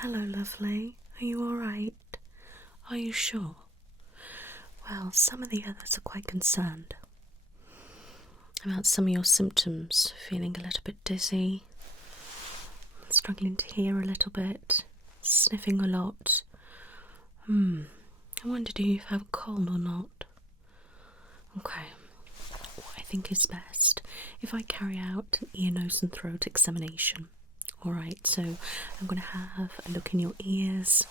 Hello, lovely. Are you alright? Are you sure? Well, some of the others are quite concerned about some of your symptoms. Feeling a little bit dizzy, struggling to hear a little bit, sniffing a lot. I wondered if you have a cold or not. Okay. What I think is best if I carry out an ear, nose and throat examination. Alright, so I'm going to have a look in your ears,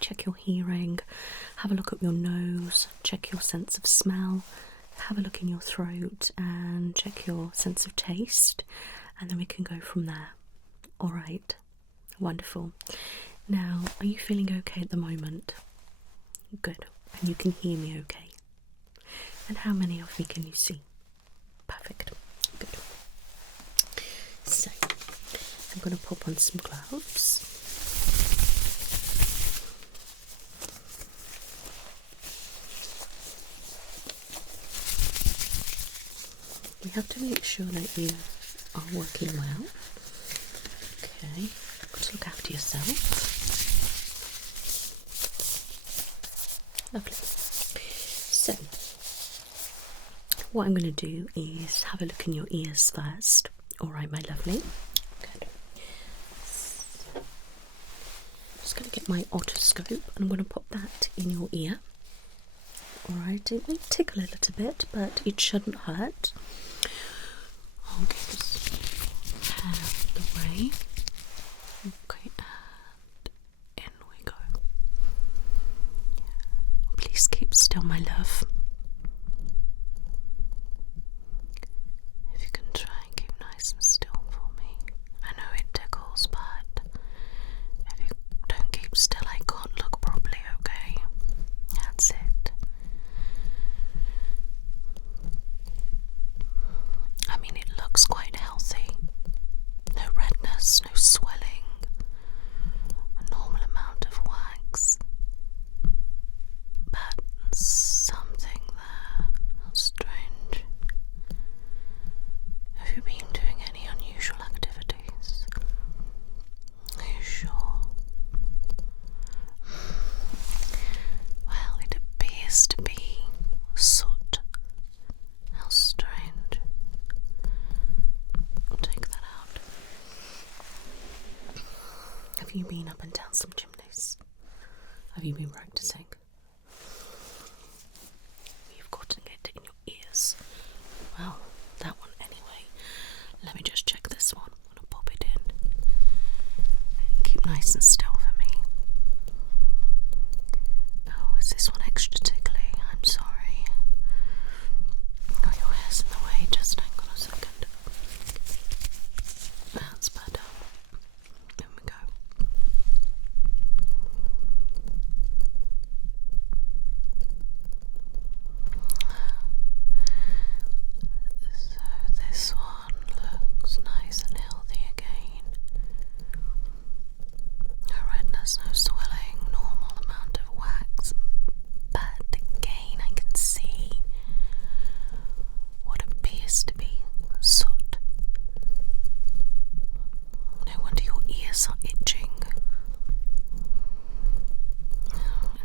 check your hearing, have a look at your nose, check your sense of smell, have a look in your throat and check your sense of taste, and then we can go from there. Alright, wonderful. Now, are you feeling okay at the moment? Good, and you can hear me okay. And how many of me can you see? Perfect, good. So, I'm going to pop on some gloves. We have to make sure that you are working well. Okay, got to look after yourself. Lovely. So, what I'm going to do is have a look in your ears first. Alright, my lovely. Good. Just going to get my otoscope and I'm going to pop that in your ear. Alright, it may tickle a little bit, but it shouldn't hurt. I'll get this out of the way. Okay, and in we go. Please keep still, my love. If you can try and keep nice and still for me. I know it tickles, but if you don't keep still, I can't look properly, okay? That's it. I mean, it looks quite healthy. No redness, no swelling, a normal amount of wax. But something there. How strange. Have you been doing any unusual activities? Are you sure? Well, it appears to be soot. How strange. I'll take that out. Have you been up and down some chimneys? Have you been practicing? You've gotten it in your ears. Well, that one anyway. Let me just check this one. I'm going to pop it in. Keep nice and still for me. Oh, is this one extra tickly? I'm sorry. Oh, your hair's in the way. Just hang on a second. That's better. There we go. So this one looks nice and healthy again. No redness, no swelling, normal amount of wax. But again, I can see what appears to be soot. No wonder your ears are itching.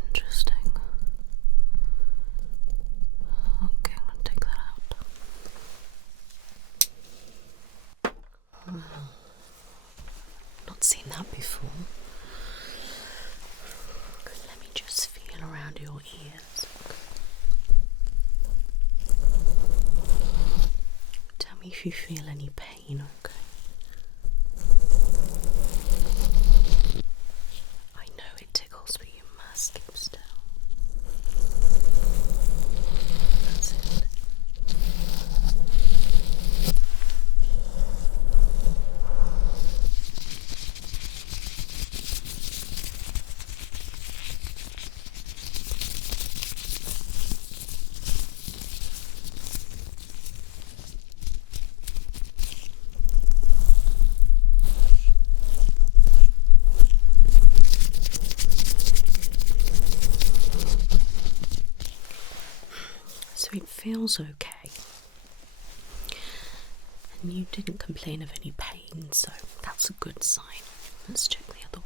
Interesting. Okay, I'm going to take that out. Well, not seen that before. Let me just feel around your ears. Tell me if you feel any pain, okay? I know it tickles, but you must keep still. That's it. So it feels okay. And you didn't complain of any pain, so that's a good sign. Let's check the other one.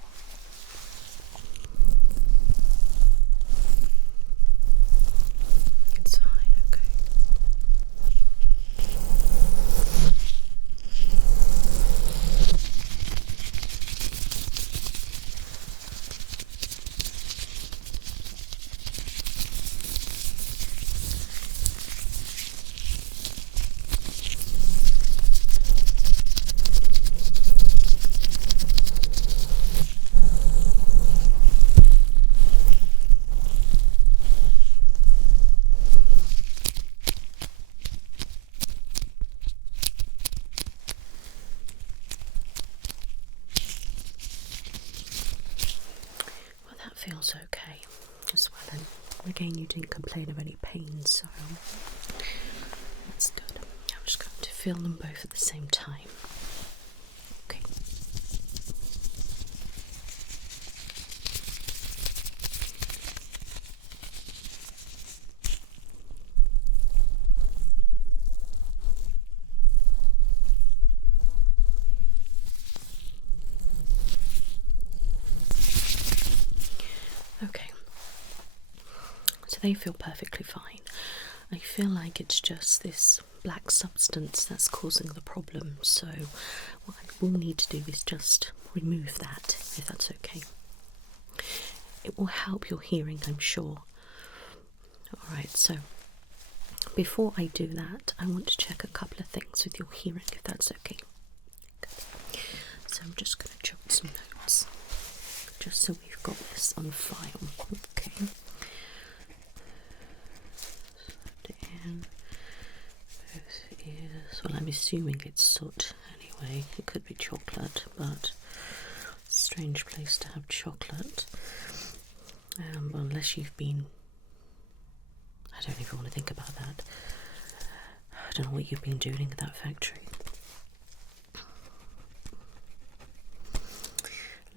was okay as well. And again, you didn't complain of any pain, so that's good. I'm just going to feel them both at the same time. Okay. Okay, so they feel perfectly fine. I feel like it's just this black substance that's causing the problem, so what I will need to do is just remove that, if that's okay. It will help your hearing, I'm sure. Alright, so before I do that, I want to check a couple of things with your hearing, if that's okay. Good. So I'm just going to jot some notes, just so we've got this on file. Okay. In both ears. Well, I'm assuming it's soot anyway. It could be chocolate, but strange place to have chocolate. Unless you've been. I don't even want to think about that. I don't know what you've been doing at that factory.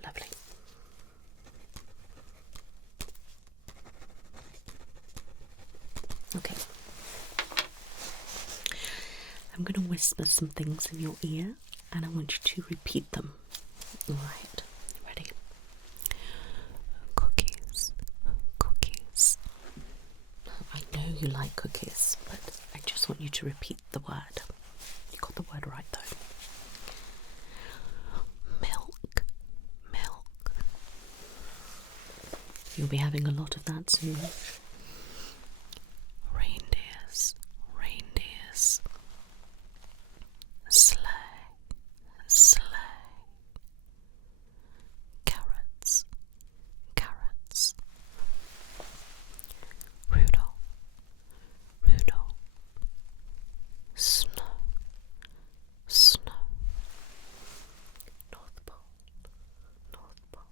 Lovely. Okay. I'm going to whisper some things in your ear and I want you to repeat them. Alright, ready? Cookies, cookies. I know you like cookies, but I just want you to repeat the word. You got the word right though. Milk, milk. You'll be having a lot of that soon. Reindeers, reindeers. Sleigh, sleigh. Carrots, carrots. Rudolph, Rudolph. Snow, snow. North Pole, North Pole.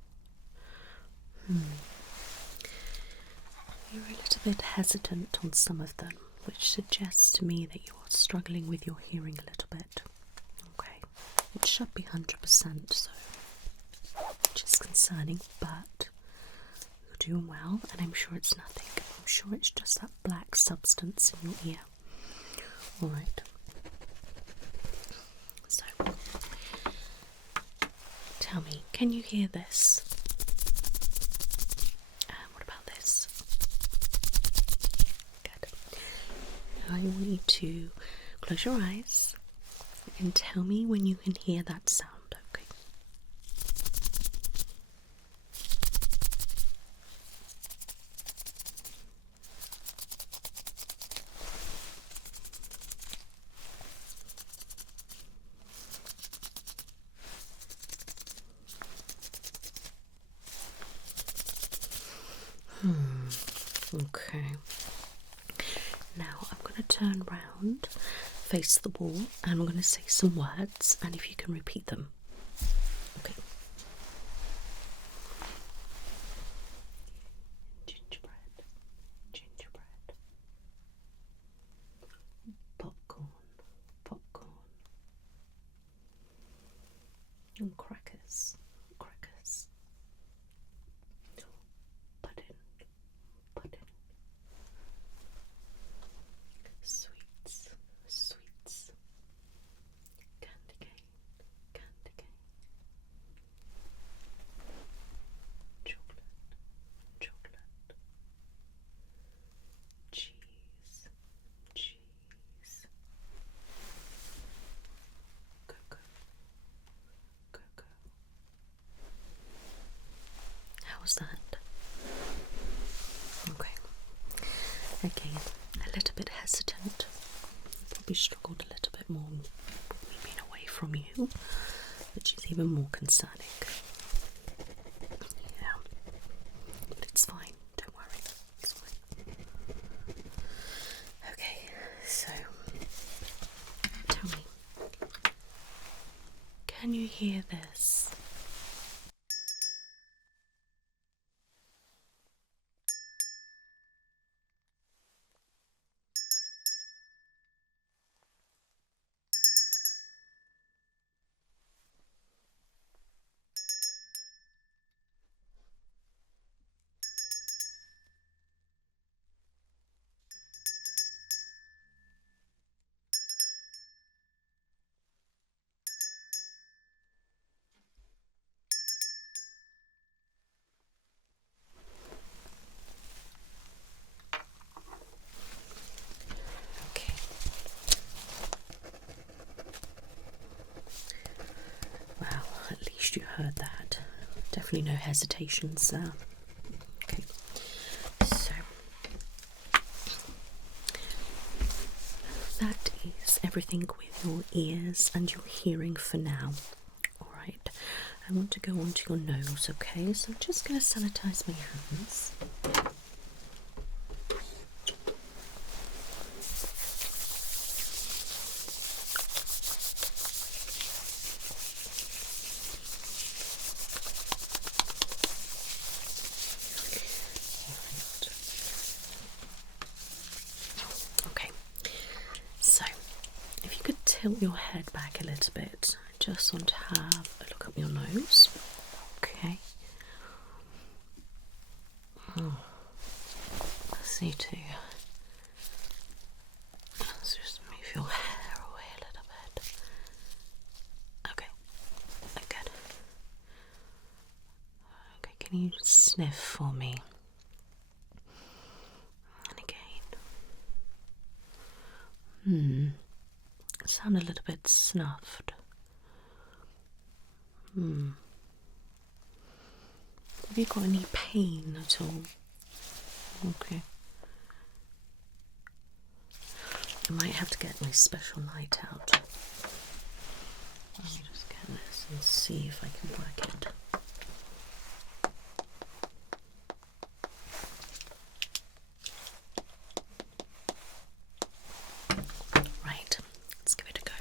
You're a little bit hesitant on some of them, which suggests to me that you're struggling with your hearing a little bit. Okay, it should be 100%, so which is concerning, but you're doing well, and I'm sure it's nothing. I'm sure it's just that black substance in your ear. Alright. So, tell me, can you hear this? What about this? Good. Now I want you to close your eyes and tell me when you can hear that sound, okay? Okay. Now I'm going to turn round, face the wall, and I'm going to say some words, and if you can repeat them. Okay. Gingerbread, gingerbread. Popcorn, popcorn. And crackers, crackers. Pudding, pudding. Sweets, sweets. Candy cane, candy cane. Chocolate, chocolate. Cheese, cheese. Cocoa, cocoa. How was that? Okay. Again, a little bit hesitant. Probably struggled a little bit more with me being away from you, which is even more concerning. Yeah. But it's fine, don't worry. It's fine. Okay, so tell me. Can you hear this? trust you heard that. Definitely no hesitations there. Okay, so that is everything with your ears and your hearing for now. Alright, I want to go on to your nose, okay? So I'm just going to sanitize my hands. Okay, so if you could tilt your head back a little bit, I just want to have a look at your nose. Okay. Oh, I see too. Let's just move your hair away a little bit. Okay, good. Okay, can you sniff for me? And again. Sound a little bit snuffed. Have you got any pain at all? Okay. I might have to get my special light out. Let me just get this and see if I can work it. Right, let's give it a go.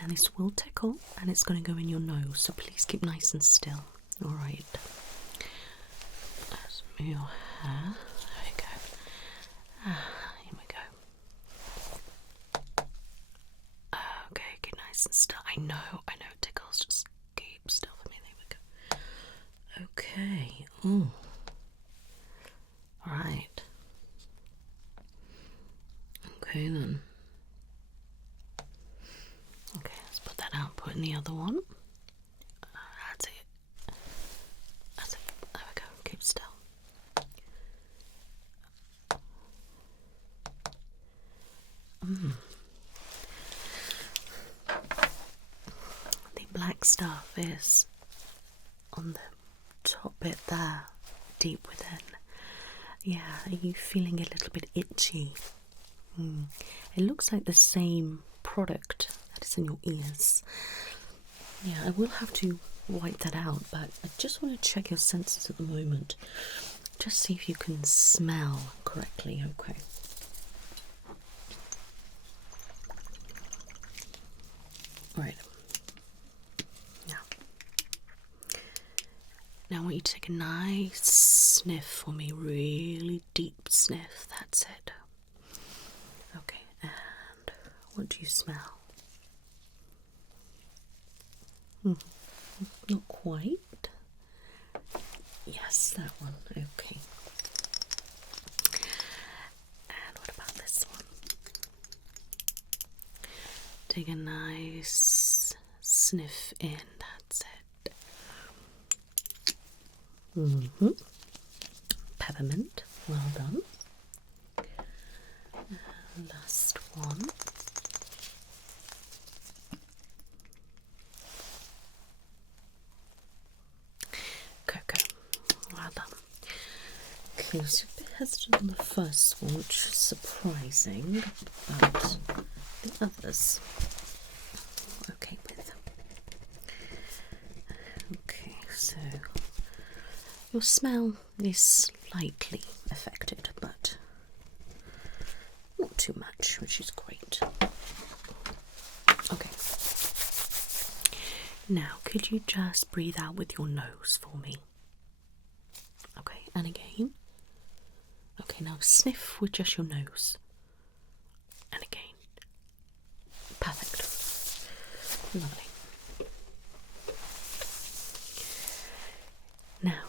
Now this will tickle and it's going to go in your nose, so please keep nice and still. Alright. Let's move your hair. There we go. Here we go. Okay, get nice and still. I know it tickles. Just keep still for me. There we go. Okay. Oh. Right. Okay then. Okay, let's put that out. Put in the other one. That's it. That's it. There we go. Keep still. The black stuff is on the top bit there, deep within. Yeah, are you feeling a little bit itchy? It looks like the same product that is in your ears. Yeah, I will have to wipe that out, but I just want to check your senses at the moment. Just see if you can smell correctly, okay? Right. Now I want you to take a nice sniff for me, really deep sniff, that's it. Okay, and what do you smell? Not quite. Yes, that one, okay. And what about this one? Take a nice sniff in, that's it. Peppermint, well done. And last one. Cocoa, well done. Okay, so a bit hesitant on the first one, which is surprising, but the others are okay with. Okay, so your smell is slightly affected, but not too much, which is great. Okay. Now, could you just breathe out with your nose for me? Okay, and again. Okay, now sniff with just your nose. And again. Perfect. Lovely. Now,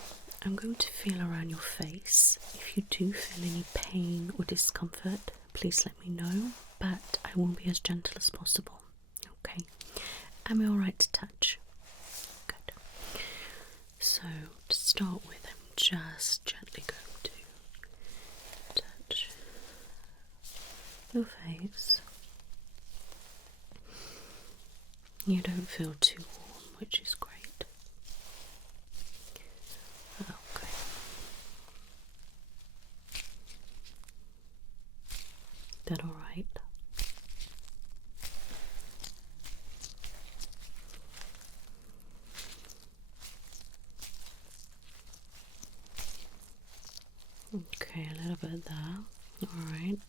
I'm going to feel around your face. If you do feel any pain or discomfort, please let me know, but I will be as gentle as possible. Okay? Am I alright to touch? Good. So, to start with, I'm just gently going to touch your face. You don't feel too warm, which is great. little bit there. Alright.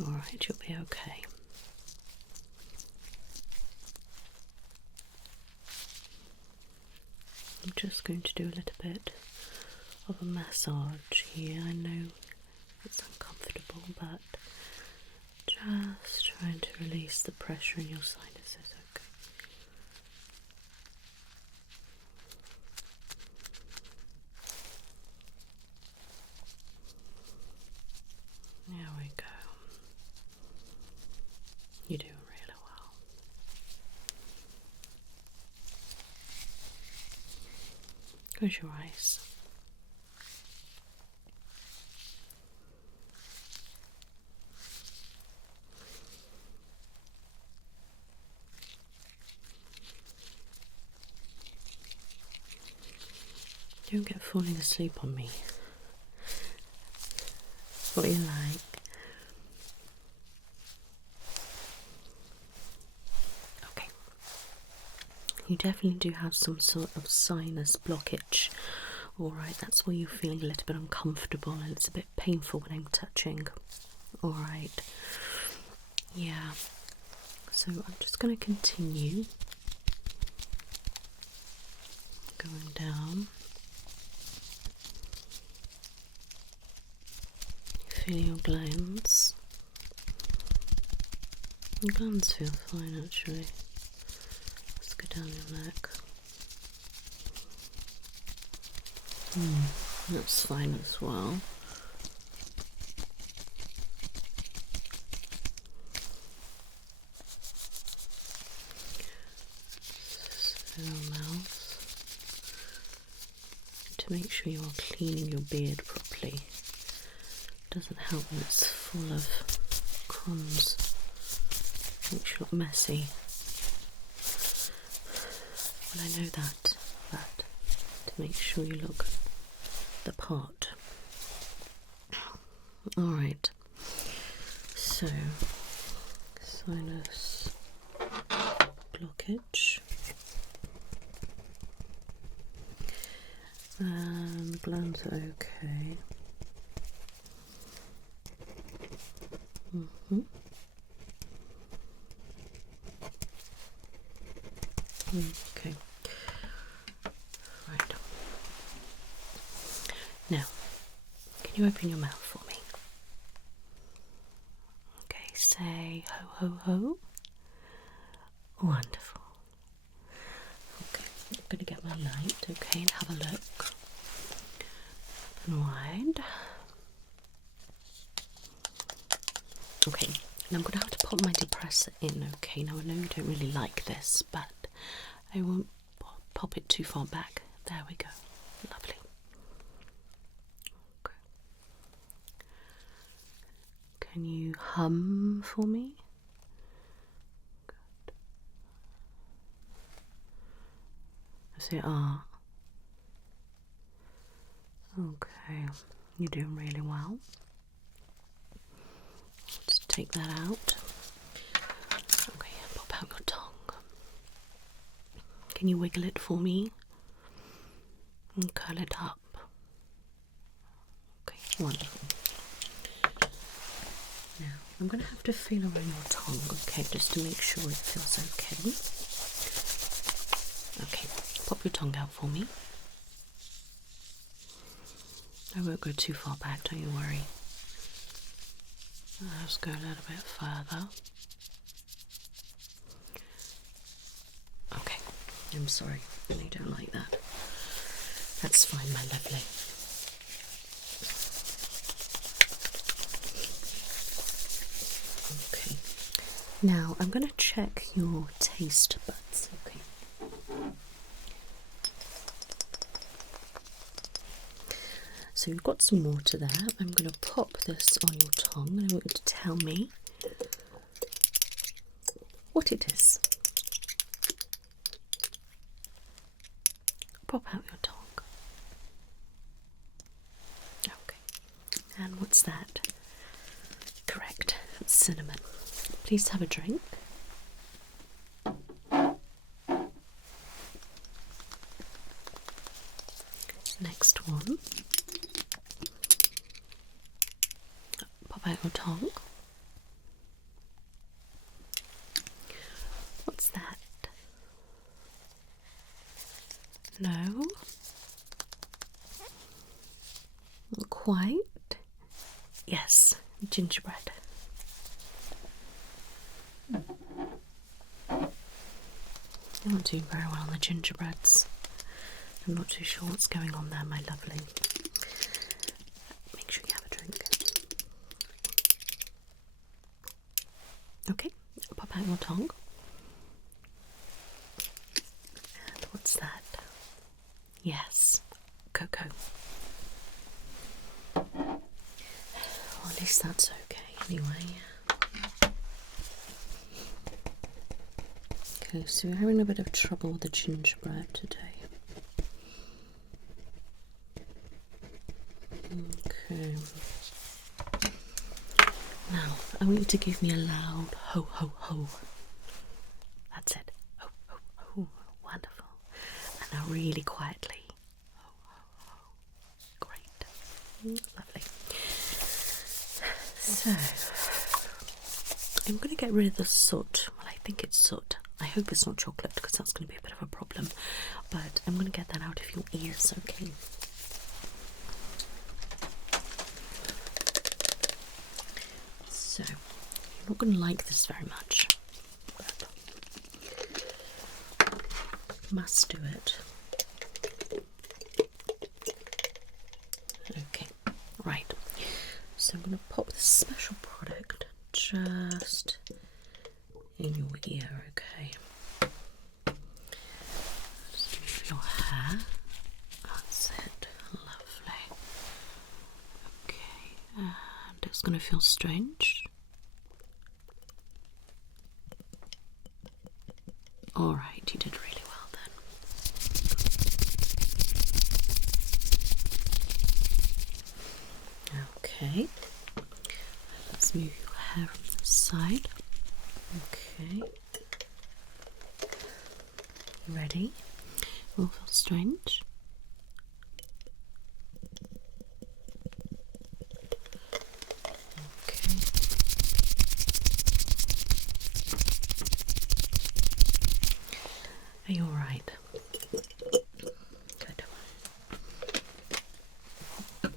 Alright, you'll be okay. I'm just going to do a little bit of a massage here. I know it's uncomfortable, but just trying to release the pressure in your sinuses, okay? There we go. You're doing really well. Close your eyes. Don't get falling asleep on me. What you like. Okay. You definitely do have some sort of sinus blockage. Alright, that's why you're feeling a little bit uncomfortable and it's a bit painful when I'm touching. Alright. Yeah. So I'm just going to continue going down. Feel your glands. Your glands feel fine actually. Let's go down your neck. That's fine as well. Feel your mouth. To make sure you are cleaning your beard properly. Doesn't help when it's full of crumbs. Makes you look messy. Well, I know that, but to make sure you look the part. Alright, so sinus blockage and glands are okay. Okay. Right. Now, can you open your mouth for me? Okay, say ho ho ho. Wonderful. Okay, I'm going to get my light, okay, and have a look. Open wide. Okay, now I'm going to have to put my depressor in, okay? Now I know you don't really like this, but I won't pop it too far back. There we go. Lovely. Okay. Can you hum for me? Good. I say ah. Okay, you're doing really well. Let's take that out. Okay, pop out your tongue. Can you wiggle it for me? And curl it up. Okay, wonderful. Now, I'm going to have to feel around your tongue, okay, just to make sure it feels okay. Okay, pop your tongue out for me. I won't go too far back, don't you worry. Let's go a little bit further. Okay, I'm sorry, I really don't like that. That's fine, my lovely. Okay, now I'm going to check your taste buds, okay? So you've got some water there. I'm going to pop this on your tongue and I want you to tell me what it is. Pop out your tongue. Okay. And what's that? Correct. It's cinnamon. Please have a drink. pop out your tongue. What's that? No. Not quite. Yes, gingerbread. You're not doing very well on the gingerbreads. I'm not too sure what's going on there, my lovely. Make sure you have a drink. Okay, pop out your tongue. And what's that? Yes, cocoa. Well, at least that's okay anyway. Okay, so we're having a bit of trouble with the gingerbread today. Okay. Now, I want you to give me a loud ho ho ho. That's it. Ho ho ho. Wonderful. And now really quietly. Ho ho ho. Great. Lovely. So, I'm going to get rid of the soot. Well, I think it's soot. I hope it's not chocolate because that's going to be a bit of a problem. But I'm going to get that out of your ears, okay? So, you're not going to like this very much. But must do it. Okay, right. So I'm going to pop this special product just in your ear, okay? Just move your hair. That's it. Lovely. Okay, and it's going to feel strange. Alright, you did really well then. Okay, let's move your hair from the side. Okay, ready? Will feel strange. Okay. Are you alright? Good. Okay.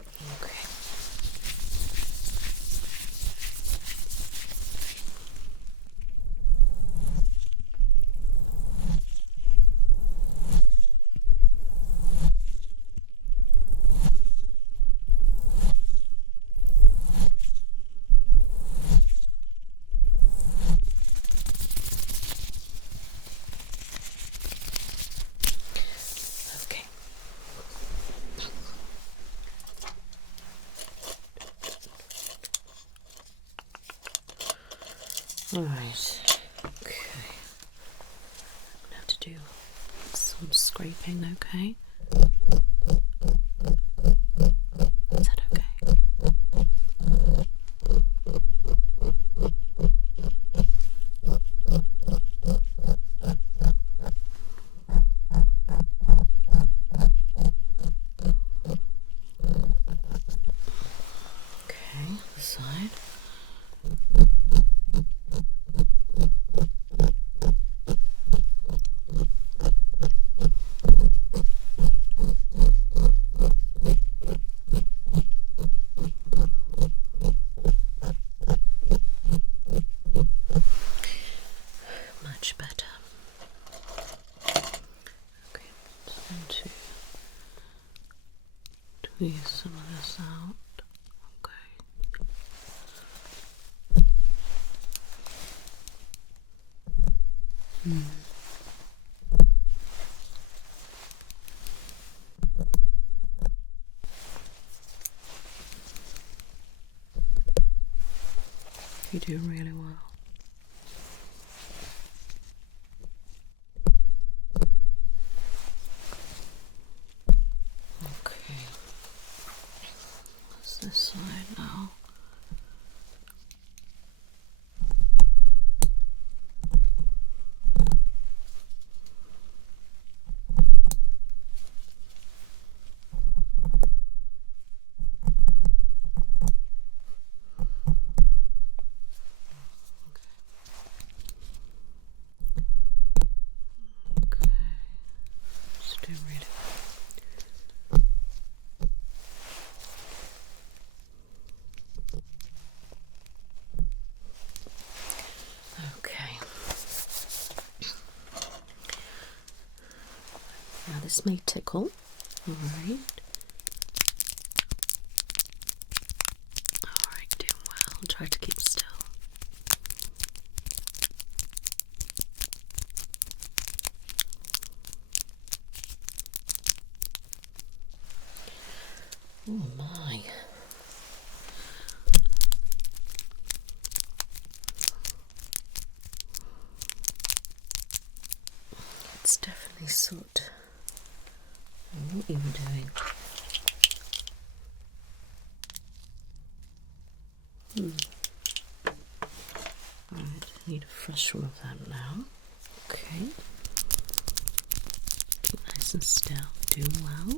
Okay. Alright. Okay. I'm gonna have to do some scraping, okay? Is that okay? Okay, the side. Much better. Okay, just going to tweeze some of this out. Okay. You do really well. Okay. What's this side now? this may tickle. Alright. Alright, doing well. Try to keep still. Oh my. It's definitely sort. What are you doing? Alright, I need a fresh one of that now. Okay. Keep nice and still. Doing well.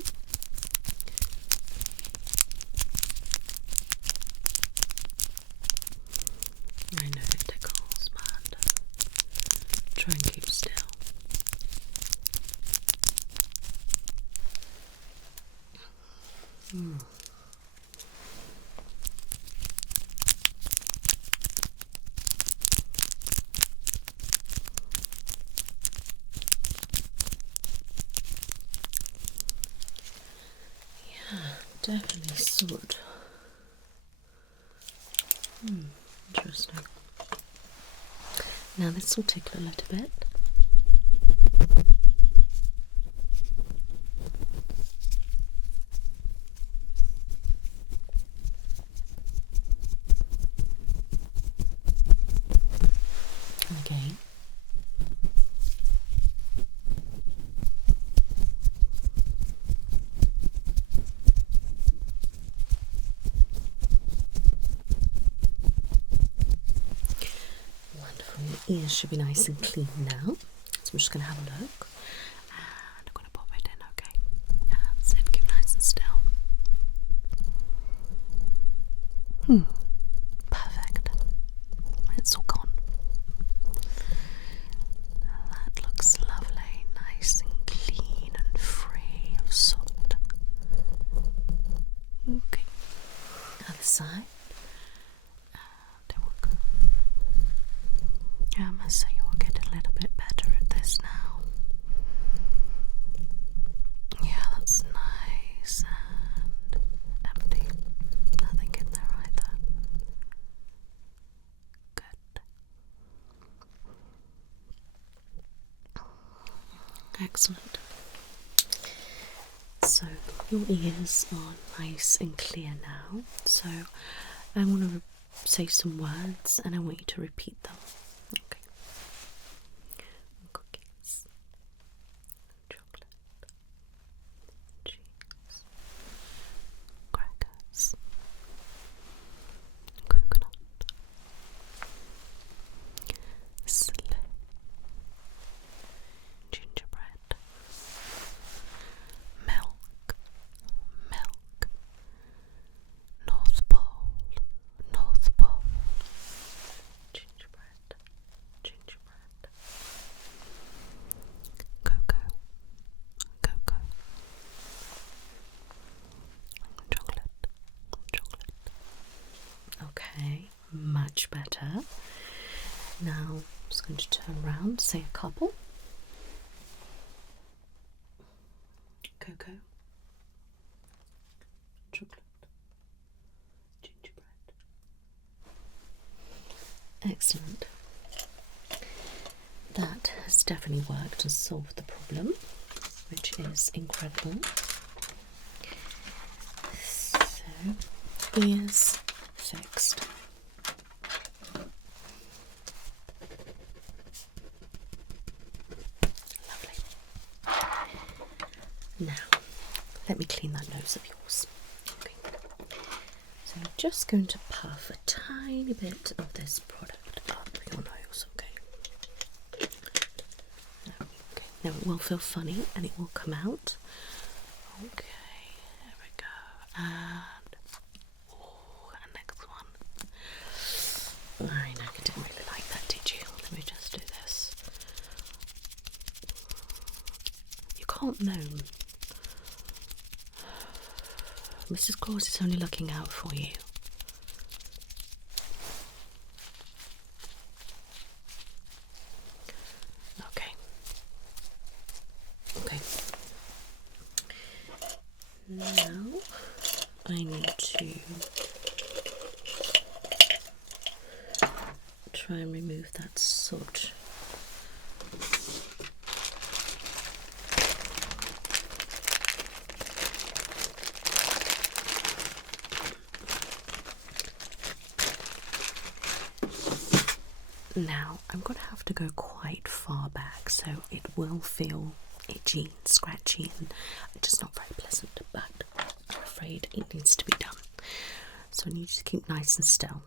I know it tickles, but try and keep still. Yeah, definitely sort. Interesting. Now this will tickle a little bit. Again. Wonderful. Your ears should be nice and clean now. So I'm just going to have a look. And I'm going to pop it in, okay? That's it. Keep nice and still. Perfect. It's all gone. That looks lovely. Nice and clean and free of soot. Okay. Other side. Yeah, I must say you will get a little bit better at this now. Yeah, that's nice and empty. Nothing in there either. Good. Excellent. So your ears are nice and clear now. So I want to say some words and I want you to repeat them. Okay. Cookies, chocolate, cheese, crackers, coconut, slip, gingerbread, milk, North Pole, gingerbread, cocoa, chocolate. Okay, much better. Now I'm just going to turn around, say a couple. Cocoa, chocolate, gingerbread. Excellent. That has definitely worked to solve the problem, which is incredible. So, ears fixed. Lovely. Now, let me clean that nose of yours. Okay. So I'm just going to puff a tiny bit of this product up your nose, okay? Now it will feel funny and it will come out. Okay, there we go. And next one. I know you didn't really like that, did you? Let me just do this. You can't moan. Mrs. Claus is only looking out for you. Okay. try and remove that soot. Now, I'm going to have to go quite far back, so it will feel itchy and scratchy and just not very pleasant, but I'm afraid it needs to be done. So I need you to keep nice and still.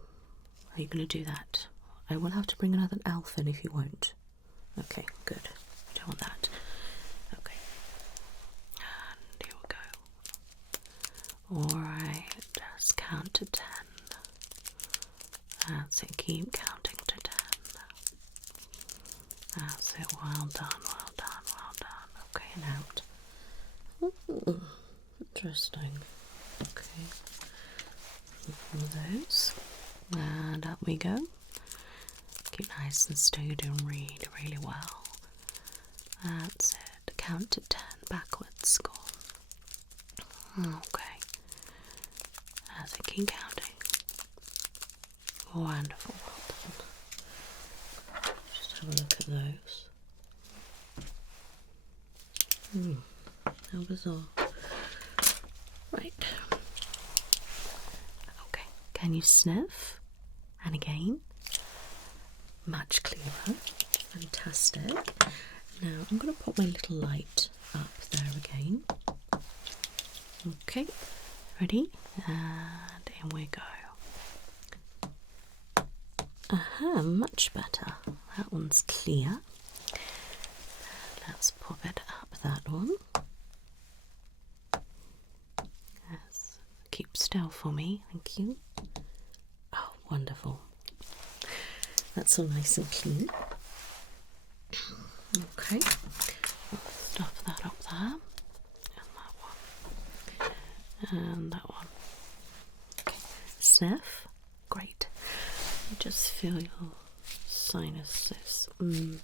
Are you going to do that? I will have to bring another elf in if you won't. Okay, good. You don't want that. Okay. And here we go. Alright, just count to 10. That's it, keep counting to 10. That's it, well done, well done, well done. Okay, and out. Ooh, interesting. Okay. One of those. And up we go. Keep nice and still, you're doing really, really well. That's it. Count to 10 backwards, go on. Okay. That's it, keep counting. Wonderful, well done. Just have a look at those. How bizarre. Right. Okay, can you sniff? And again. Much clearer. Fantastic. Now I'm going to put my little light up there again. Okay, ready? And in we go. Aha, much better. That one's clear. Let's pop it up, that one. Yes. Keep still for me, thank you. Oh, wonderful. That's all nice and clean. Okay, stuff that up there. And that one. And that one. Okay, sniff. Great. Just feel your sinuses. Okay.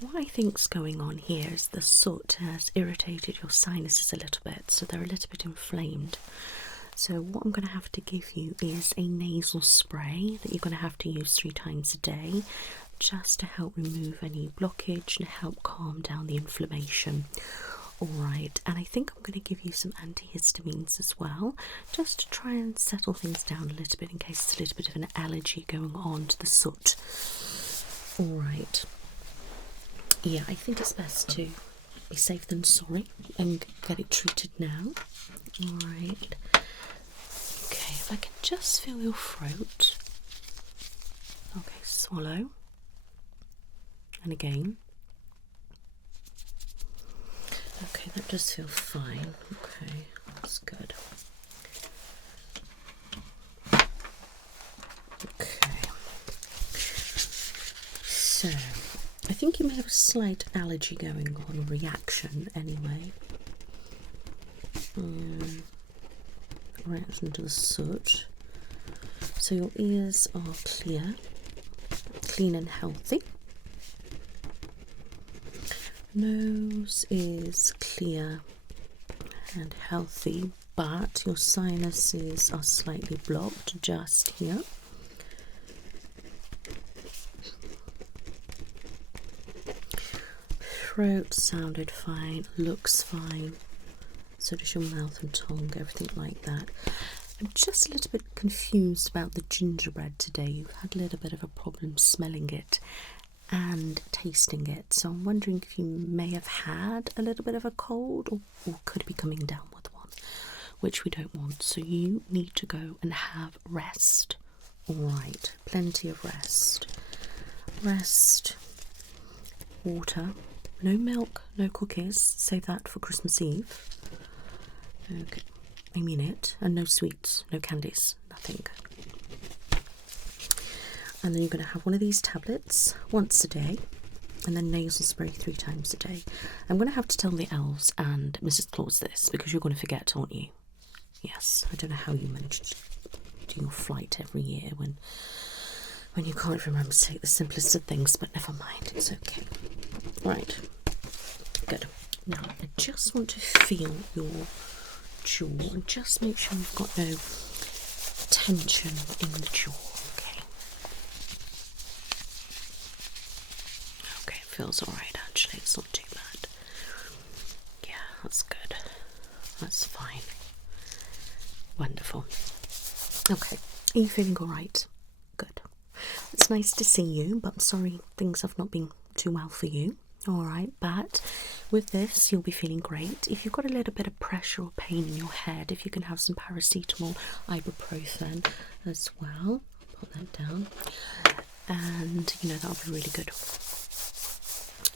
What I think's going on here is the soot has irritated your sinuses a little bit, so they're a little bit inflamed. So what I'm going to have to give you is a nasal spray that you're going to have to use 3 times a day, just to help remove any blockage and help calm down the inflammation. Alright, and I think I'm going to give you some antihistamines as well, just to try and settle things down a little bit in case there's a little bit of an allergy going on to the soot. Alright, yeah, I think it's best to be safe than sorry and get it treated now. Alright, okay, if I can just feel your throat. Okay, swallow, and again. Okay, that does feel fine. Okay, that's good. Okay. So, I think you may have a slight allergy going on, or reaction anyway. Reaction to the soot. So your ears are clear, clean and healthy. Nose is clear and healthy, but your sinuses are slightly blocked just here. Throat sounded fine, looks fine, so does your mouth and tongue, everything like that. I'm just a little bit confused about the gingerbread today. You've had a little bit of a problem smelling it and tasting it, so I'm wondering if you may have had a little bit of a cold, or could be coming down with one, which we don't want. So you need to go and have rest. Alright, plenty of rest. Rest, water, no milk, no cookies, save that for Christmas Eve. Okay, I mean it, and no sweets, no candies, nothing. And then you're going to have one of these tablets once a day, and then nasal spray 3 times a day. I'm going to have to tell the elves and Mrs. Claus this, because you're going to forget, aren't you? Yes, I don't know how you manage to do your flight every year when you can't remember to take the simplest of things, but never mind, it's okay. Right, good. Now, I just want to feel your jaw and just make sure you've got no tension in the jaw. Okay. Okay, it feels alright actually, it's not too bad. Yeah, that's good. That's fine. Wonderful. Okay, are you feeling alright? Good. It's nice to see you, but I'm sorry things have not been too well for you. Alright, but with this you'll be feeling great. If you've got a little bit of pressure or pain in your head, if you can have some paracetamol, ibuprofen as well, put that down, and you know that'll be really good.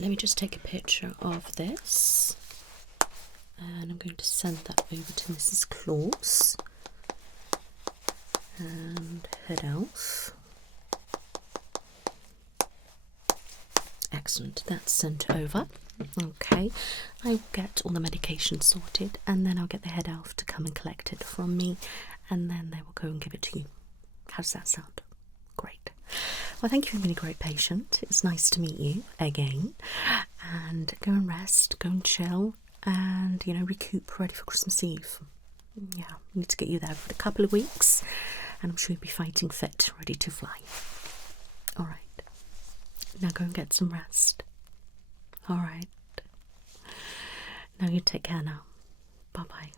Let me just take a picture of this, and I'm going to send that over to Mrs. Claus and Head Elf. Excellent, that's sent over. Okay, I'll get all the medication sorted and then I'll get the Head Elf to come and collect it from me, and then they will go and give it to you. How does that sound? Great. Well, thank you for being a great patient. It's nice to meet you again. And go and rest, go and chill, and, you know, recoup, ready for Christmas Eve. Yeah, we need to get you there for a couple of weeks, and I'm sure you'll be fighting fit, ready to fly. Alright. Now go and get some rest. Alright. Now you take care now. Bye bye.